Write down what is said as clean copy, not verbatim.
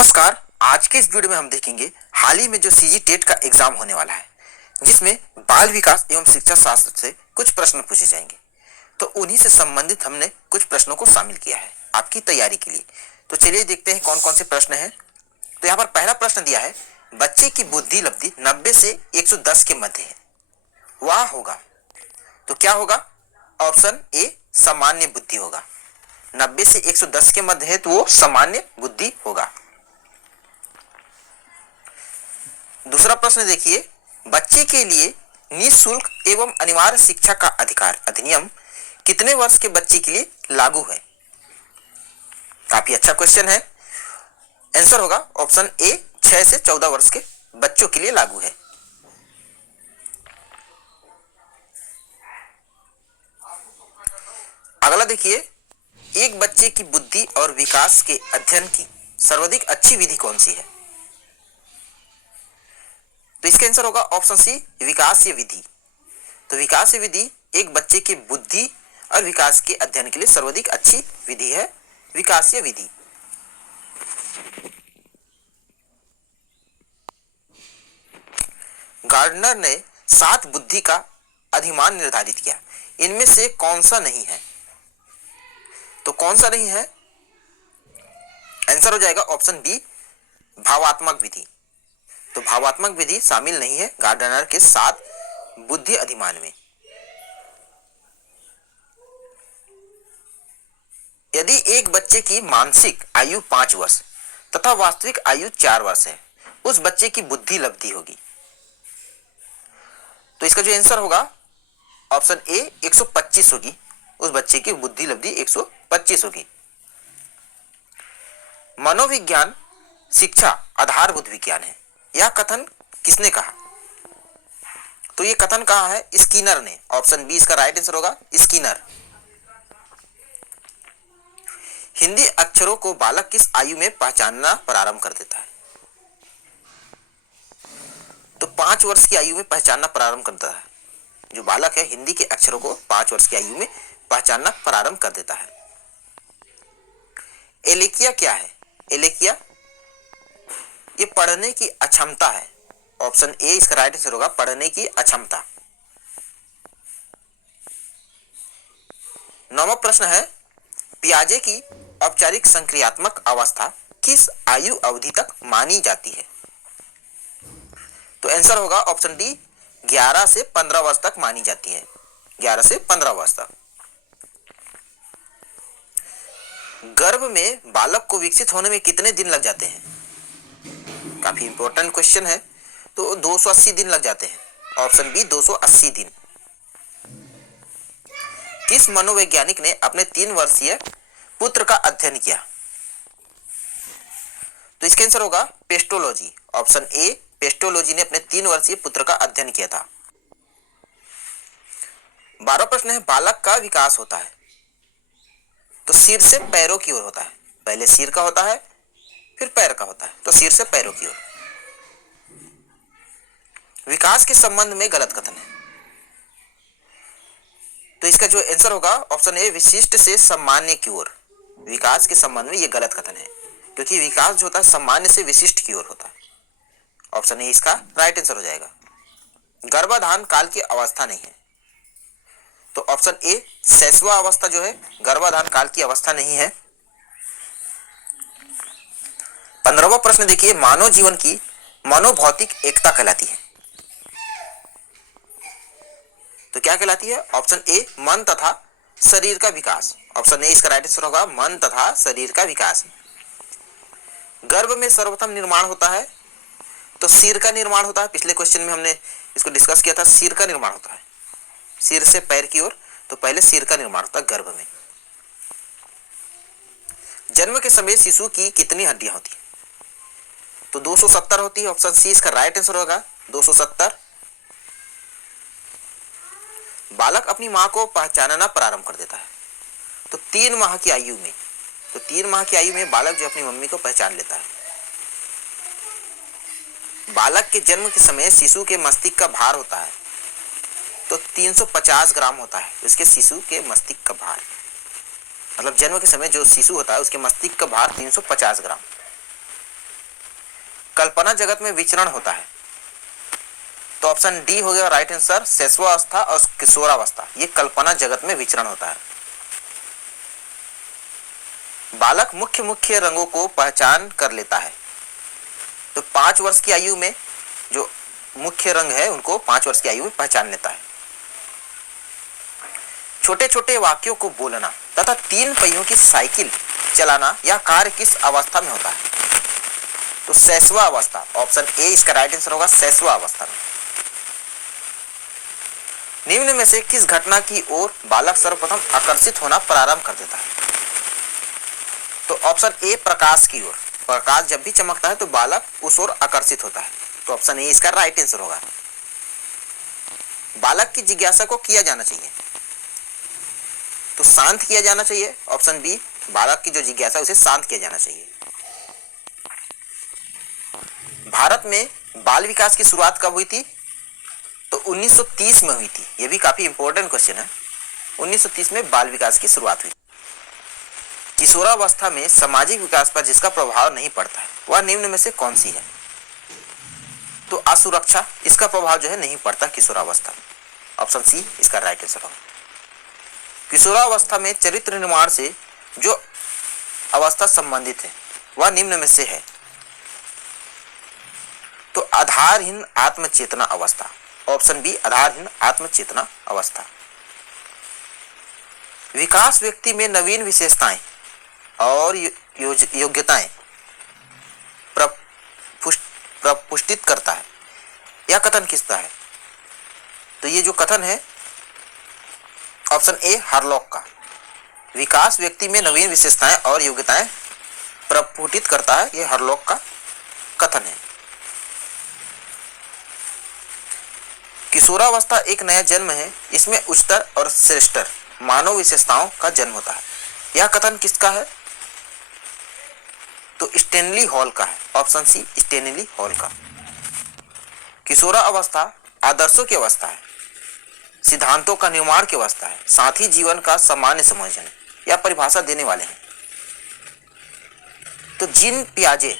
नमस्कार। आज के इस वीडियो में हम देखेंगे हाल ही में जो सीजी टेट का एग्जाम होने वाला है, जिसमें बाल विकास एवं शिक्षा शास्त्र से कुछ प्रश्न पूछे जाएंगे। तो उन्हीं से संबंधित हमने कुछ प्रश्नों को शामिल किया है आपकी तैयारी के लिए। तो चलिए देखते हैं कौन कौन से प्रश्न हैं। तो यहाँ पर पहला प्रश्न दिया है, बच्चे की बुद्धि लब्धि 90 से 110 के मध्य है, वह होगा। तो क्या होगा? ऑप्शन ए सामान्य बुद्धि होगा। 90 से 110 के मध्य है तो वो सामान्य बुद्धि होगा। दूसरा प्रश्न देखिए, बच्चे के लिए निःशुल्क एवं अनिवार्य शिक्षा का अधिकार अधिनियम कितने वर्ष के बच्चे के लिए लागू है? काफी अच्छा क्वेश्चन है। आंसर होगा ऑप्शन ए 6 से 14 वर्ष के बच्चों के लिए लागू है। अगला देखिए, एक बच्चे की बुद्धि और विकास के अध्ययन की सर्वाधिक अच्छी विधि कौन सी है? तो इसका आंसर होगा ऑप्शन सी विकासीय विधि। तो विकासीय विधि एक बच्चे की बुद्धि और विकास के अध्ययन के लिए सर्वाधिक अच्छी विधि है, विकासीय विधि। गार्डनर ने 7 बुद्धि का अधिमान निर्धारित किया, इनमें से कौन सा नहीं है? तो कौन सा नहीं है? आंसर हो जाएगा ऑप्शन बी भावात्मक विधि। तो भावात्मक विधि शामिल नहीं है गार्डनर के 7 बुद्धि अधिमान में। यदि एक बच्चे की मानसिक आयु 5 वर्ष तथा वास्तविक आयु 4 वर्ष है, उस बच्चे की बुद्धि लब्धि होगी। तो इसका जो आंसर होगा ऑप्शन ए 125 होगी। उस बच्चे की बुद्धि लब्धि 125 होगी। मनोविज्ञान शिक्षा आधारभूत विज्ञान है, यह कथन किसने कहा? तो ये कथन कहा है स्किनर ने। ऑप्शन बी इसका राइट आंसर होगा स्किनर। हिंदी अक्षरों को बालक किस आयु में पहचानना प्रारंभ कर देता है? तो 5 वर्ष की आयु में पहचानना प्रारंभ करता है। जो बालक है हिंदी के अक्षरों को 5 वर्ष की आयु में पहचानना प्रारंभ कर देता है। एलेकिया क्या है? एलेकिया ये पढ़ने की अक्षमता है। ऑप्शन ए इसका राइट आंसर होगा पढ़ने की अक्षमता। 9वां प्रश्न है, पियाजे की औपचारिक संक्रियात्मक अवस्था किस आयु अवधि तक मानी जाती है? तो आंसर होगा ऑप्शन डी 11 से 15 वर्ष तक मानी जाती है। 11 से 15 वर्ष तक। गर्भ में बालक को विकसित होने में कितने दिन लग जाते हैं? काफी इंपॉर्टेंट क्वेश्चन है। तो 280 दिन लग जाते हैं। ऑप्शन बी 280 दिन। किस मनोवैज्ञानिक ने अपने 3 वर्षीय पुत्र का अध्ययन किया? तो इसका आंसर होगा पेस्टोलॉजी। ऑप्शन ए पेस्टोलॉजी ने अपने 3 वर्षीय पुत्र का अध्ययन किया था। 12वां प्रश्न है, बालक का विकास होता है तो सिर से पैरों की ओर होता है। पहले सिर का होता है फिर पैर का होता है, तो सिर से पैरों की ओर। विकास के संबंध में गलत कथन है। तो इसका जो आंसर होगा ऑप्शन ए विशिष्ट से सामान्य की ओर। विकास के संबंध में यह गलत कथन है, क्योंकि विकास जो होता है सामान्य से विशिष्ट की ओर होता है। ऑप्शन ए इसका राइट आंसर हो जाएगा। गर्भाधान काल की अवस्था नहीं है। तो ऑप्शन ए शैशवा अवस्था जो है गर्भाधान काल की अवस्था नहीं है। 15वां प्रश्न देखिए, मानव जीवन की मनोभौतिक एकता कहलाती है तो क्या कहलाती है? ऑप्शन ए मन तथा शरीर का विकास। ऑप्शन ए इसका राइट आंसर होगा मन तथा शरीर का विकास। गर्भ में सर्वप्रथम निर्माण होता है तो सिर का निर्माण होता है। पिछले क्वेश्चन में हमने इसको डिस्कस किया था, सिर का निर्माण होता है सिर से पैर की ओर। तो पहले सिर का निर्माण होता है गर्भ में। जन्म के समय शिशु की कितनी हड्डियां होती है? तो 270 होती है। ऑप्शन सी इसका राइट आंसर होगा 270। बालक अपनी मां को पहचानना प्रारंभ कर देता है तो 3 माह की आयु में। तो 3 माह की आयु में बालक जो अपनी मम्मी को पहचान लेता है। बालक के जन्म के समय शिशु के मस्तिष्क का भार होता है तो 350 ग्राम होता है उसके शिशु के मस्तिष्क का भार। मतलब जन्म के समय जो शिशु होता है उसके मस्तिष्क का भार 350 ग्राम। कल्पना जगत में विचरण होता है। तो ऑप्शन डी हो गया राइट आंसर, शैशवावस्था और किशोरावस्था ये कल्पना जगत में विचरण होता है। बालक मुख्य मुख्य रंगों को पहचान कर लेता है। तो 5 वर्ष की आयु में जो मुख्य रंग है उनको 5 वर्ष की आयु में पहचान लेता है। छोटे छोटे वाक्यों को बोलना तथा 3 पहियों की साइकिल चलाना यह कार्य किस अवस्था में होता है? तो शैशवा अवस्था, ऑप्शन ए इसका राइट आंसर होगा, शैशवा अवस्था में। निम्न में से किस घटना की ओर बालक सर्वप्रथम आकर्षित होना प्रारंभ कर देता है? तो ऑप्शन ए प्रकाश की ओर। प्रकाश जब भी चमकता है तो बालक उस ओर आकर्षित होता है। तो ऑप्शन ए इसका राइट आंसर होगा। बालक की जिज्ञासा को किया जाना चाहिए, तो शांत किया जाना चाहिए। ऑप्शन बी, बालक की जो जिज्ञासा है उसे शांत किया जाना चाहिए। भारत में बाल विकास की शुरुआत कब हुई थी? तो 1930 में हुई थी। यह भी काफी इंपॉर्टेंट क्वेश्चन है। 1930 में बाल विकास की शुरुआत हुई। किशोरावस्था में सामाजिक विकास पर जिसका प्रभाव नहीं पड़ता है वह निम्न में से कौन सी है? तो असुरक्षा, इसका प्रभाव जो है नहीं पड़ता किशोरावस्था में। ऑप्शन सी इसका राइट आंसर होगा। किशोरावस्था में चरित्र निर्माण से जो अवस्था संबंधित है वह निम्न में से है। तो आधारहीन आत्मचेतना अवस्था, ऑप्शन बी आधारहीन आत्मचेतना अवस्था। विकास व्यक्ति में नवीन विशेषताएं और योग्यताएं प्रपुष्टित करता है। यह कथन किसका है? तो ये जो कथन है ऑप्शन ए हार्लॉक का। विकास व्यक्ति में नवीन विशेषताएं और योग्यताएं प्रस्फुटित करता है, यह हार्लॉक का कथन है। किशोरावस्था एक नया जन्म है, इसमें उच्चतर और श्रेष्ठतर मानव विशेषताओं का जन्म होता है। यह कथन किसका है? तो स्टैनली हॉल का है। ऑप्शन सी स्टैनली हॉल का। किशोरावस्था आदर्शों की अवस्था है, सिद्धांतों का निर्माण की अवस्था है, साथ ही जीवन का सामान्य समझने या परिभाषा देने वाले हैं। तो जीन पियाजे